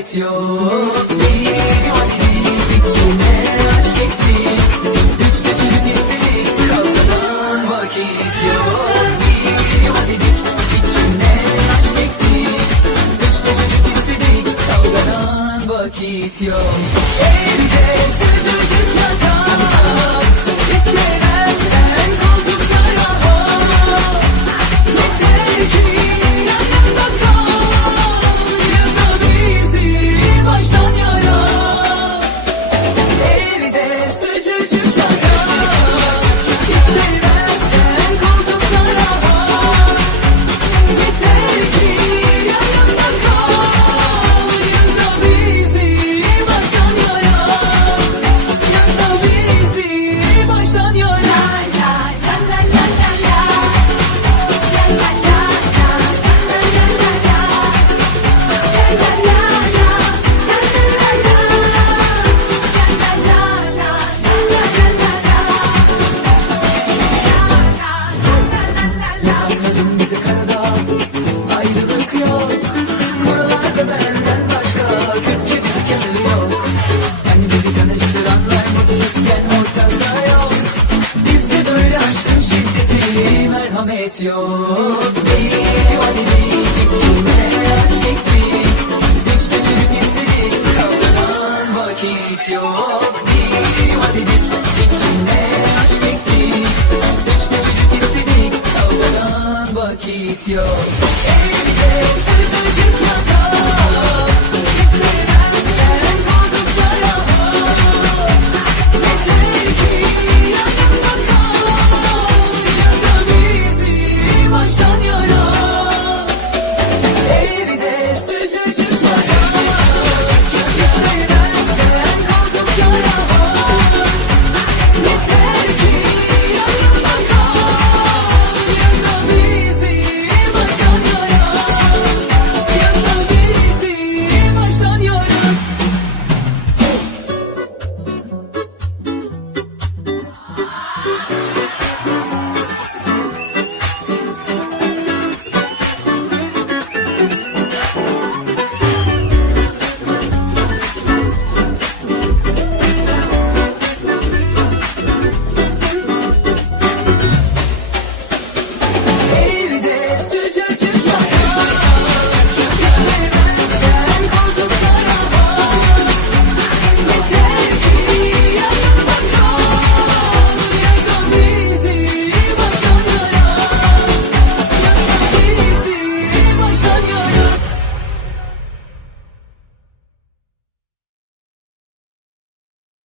merhamet yok. Bir validik içine aşk ettik, üçte çocuk istedik, kavgadan vakit yok. Bir validik içine aşk ettik, üçte çocuk istedik, kavgadan vakit yok. Evde sıcacık yatak, istemezsen koltukta rahat. Yeter ki yanımda kal, ya da bizi baştan yarat. Evde sıcacık yatak, istemezsen koltukta rahat. Yeter ki yanımda kal, ya da bizi baştan yarat. Ya da bizi baştan yarat. Anladım bize karada ayrılık yok. Buralarda benden başka 47'lik yanı yok. Hani bizi tanıştıranlar mutsuzken ortada yok. Bizde böyle aşkın şiddeti merhamet yok. Bir validik içine aşk ettik, üçte çocuk istedik, kavgadan vakit yok. Bir validik içine aşk ettik, üçte çocuk istedik, kavgadan vakit yok. Evde sıcacık